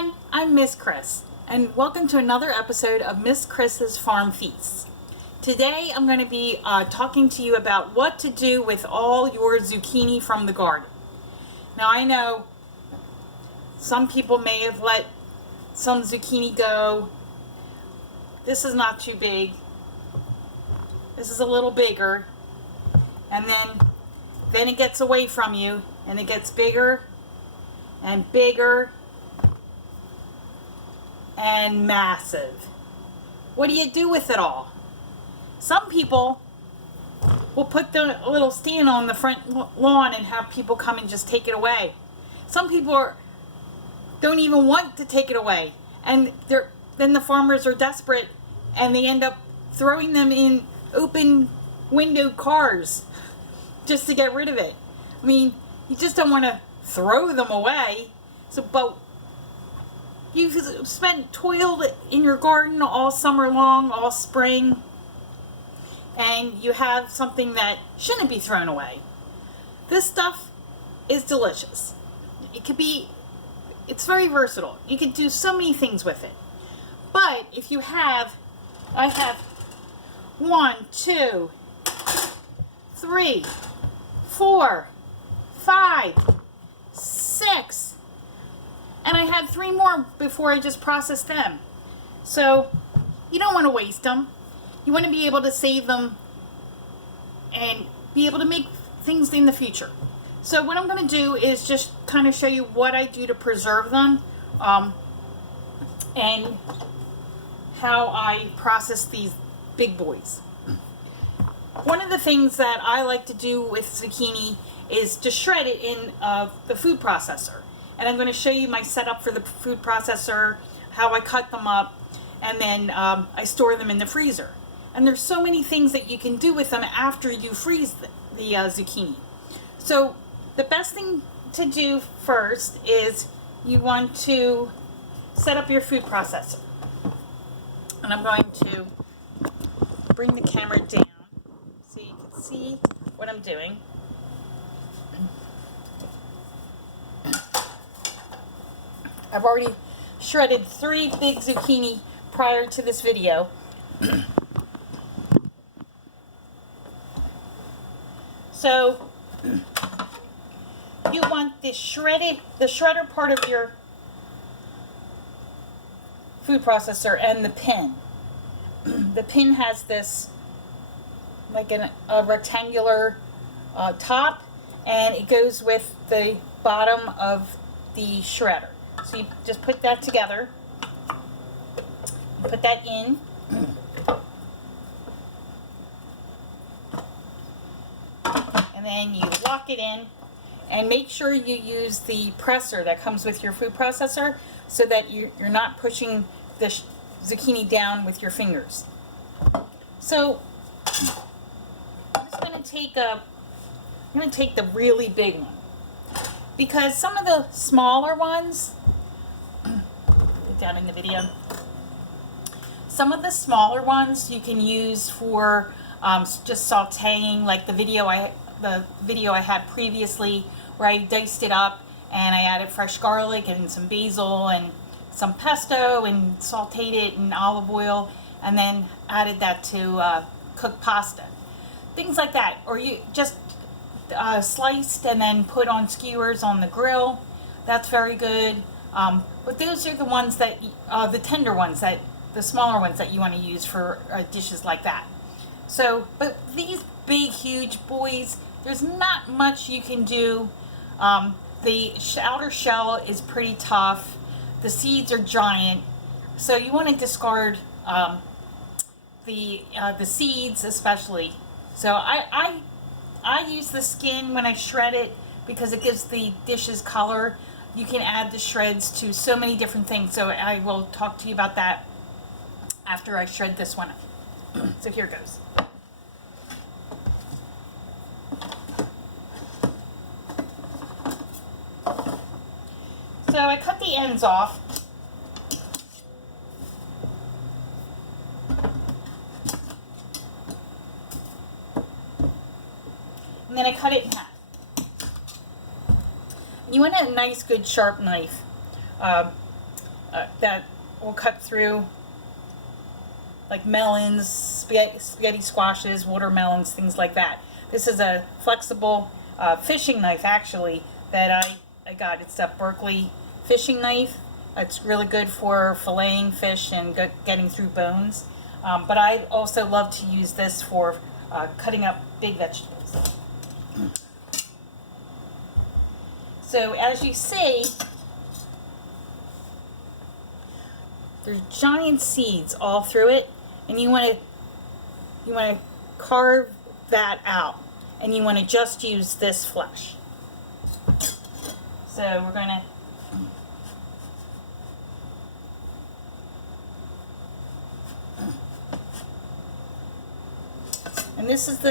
everyone, I'm Miss Chris, and welcome to another episode of Miss Chris's Farm Feasts. Today I'm going to be talking to you about what to do with all your zucchini from the garden. Now I know some people may have let some zucchini go. This is not too big. This is a little bigger, and then it gets away from you and it gets bigger and bigger and massive. What do you do with it all? Some people will put the little stand on the front lawn and have people come and just take it away. Some people don't even want to take it away, and then the farmers are desperate and they end up throwing them in open windowed cars just to get rid of it. I mean, you just don't want to throw them away. But you've toiled in your garden all summer long, all spring, and you have something that shouldn't be thrown away. This stuff is delicious. It's very versatile. You can do so many things with it. But if I have 1, 2, 3, 4, 5, 6, and I had 3 more before I just processed them. So you don't want to waste them. You want to be able to save them and be able to make things in the future. So what I'm going to do is just kind of show you what I do to preserve them, and how I process these big boys. One of the things that I like to do with zucchini is to shred it in the food processor. And I'm going to show you my setup for the food processor, how I cut them up, and then I store them in the freezer. And there's so many things that you can do with them after you freeze the zucchini. So the best thing to do first is you want to set up your food processor. And I'm going to bring the camera down so you can see what I'm doing. I've already shredded 3 big zucchini prior to this video. So you want the shredder part of your food processor and the pin. The pin has this like a rectangular top, and it goes with the bottom of the shredder. So you just put that together, put that in, and then you lock it in, and make sure you use the presser that comes with your food processor so that you're not pushing the zucchini down with your fingers. So I'm just going to take the really big one, because some of the smaller ones, down in the video, some of the smaller ones you can use for just sautéing, like the video I had previously where I diced it up and I added fresh garlic and some basil and some pesto and sautéed it in olive oil and then added that to cooked pasta. Things like that. Or you just sliced and then put on skewers on the grill. That's very good. But those are the ones that, the tender ones, the smaller ones that you want to use for dishes like that. So, but these big, huge boys, there's not much you can do. The outer shell is pretty tough. The seeds are giant. So you want to discard the seeds especially. So I use the skin when I shred it because it gives the dishes color. You can add the shreds to so many different things. So I will talk to you about that after I shred this one up. So here goes. So I cut the ends off. And then I cut it in half. You want a nice, good, sharp knife. that will cut through like melons, spaghetti squashes, watermelons, things like that. This is a flexible fishing knife actually that I got. It's a Berkeley fishing knife. It's really good for filleting fish and getting through bones. But I also love to use this for cutting up big vegetables. So as you see, there's giant seeds all through it, and you want to carve that out, and you want to just use this flesh. So we're going to and this is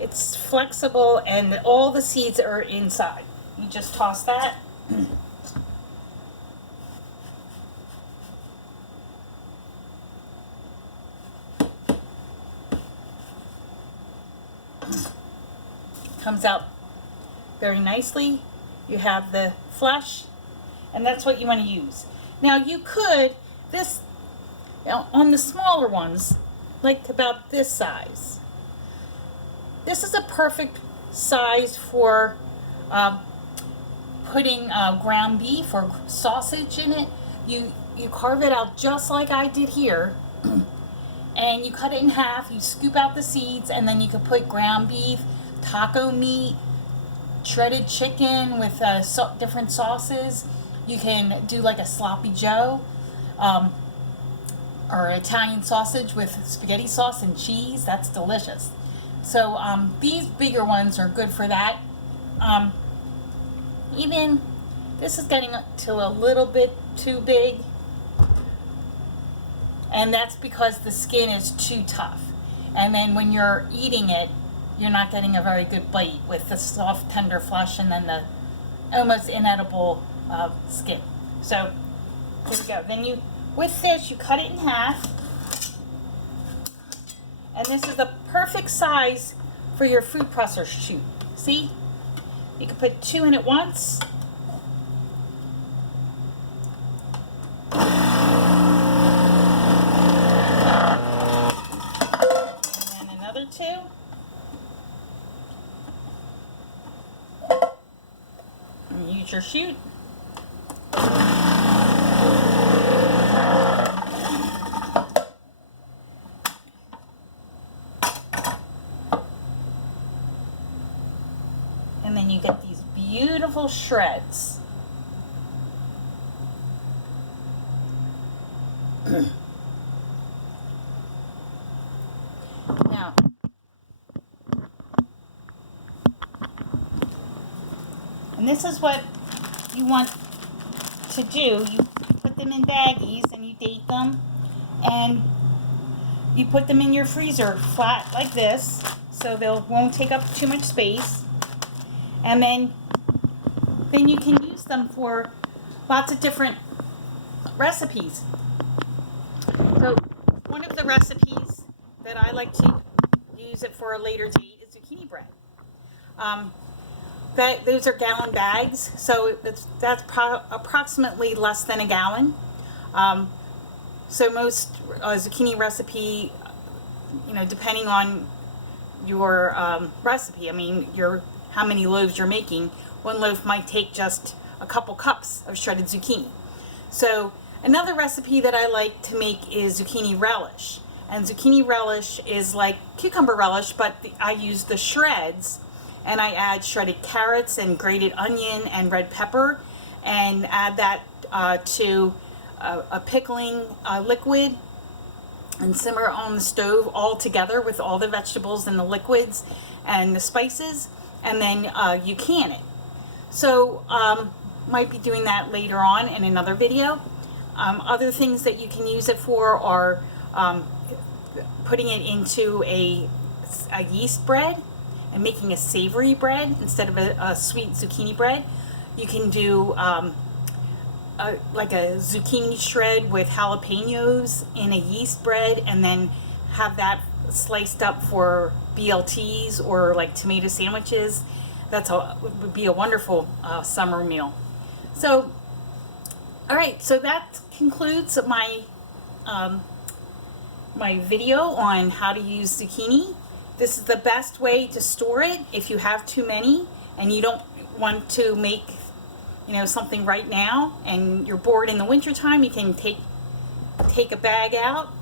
it's flexible and all the seeds are inside. You just toss that. Comes out very nicely. You have the flesh, and that's what you want to use. Now you could, on the smaller ones, like about this size, this is a perfect size for putting ground beef or sausage in it. You carve it out just like I did here, and you cut it in half. You scoop out the seeds, and then you could put ground beef, taco meat, shredded chicken with different sauces. You can do like a sloppy joe or Italian sausage with spaghetti sauce and cheese. That's delicious. So these bigger ones are good for that. Even this is getting to a little bit too big, and that's because the skin is too tough, and then when you're eating it, you're not getting a very good bite with the soft, tender flesh and then the almost inedible skin. So here we go. Then with this, you cut it in half, and this is the perfect size for your food processor chute. See? You can put 2 in at once. And then another 2. And use your chute. And then you get these beautiful shreds. Now, and this is what you want to do. You put them in baggies and you date them, and you put them in your freezer flat like this, so they won't take up too much space. And then you can use them for lots of different recipes. So one of the recipes that I like to use it for a later date is zucchini bread. Those are gallon bags, so that's approximately less than a gallon. So most zucchini recipe, depending on your recipe, I mean how many loaves you're making, one loaf might take just a couple cups of shredded zucchini. So another recipe that I like to make is zucchini relish. And zucchini relish is like cucumber relish, but I use the shreds, and I add shredded carrots and grated onion and red pepper, and add that to a pickling liquid, and simmer on the stove all together with all the vegetables and the liquids and the spices, and then you can it. So might be doing that later on in another video. Other things that you can use it for are putting it into a yeast bread and making a savory bread instead of a sweet zucchini bread. You can do like a zucchini shred with jalapenos in a yeast bread, and then have that sliced up for BLTs or like tomato sandwiches. Would be a wonderful summer meal. So All right, so that concludes my video on how to use zucchini. This is the best way to store it if you have too many and you don't want to make, something right now and you're bored in the wintertime. You can take a bag out,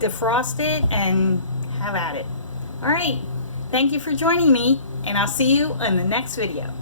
defrost it, and have at it. All right, thank you for joining me, and I'll see you in the next video.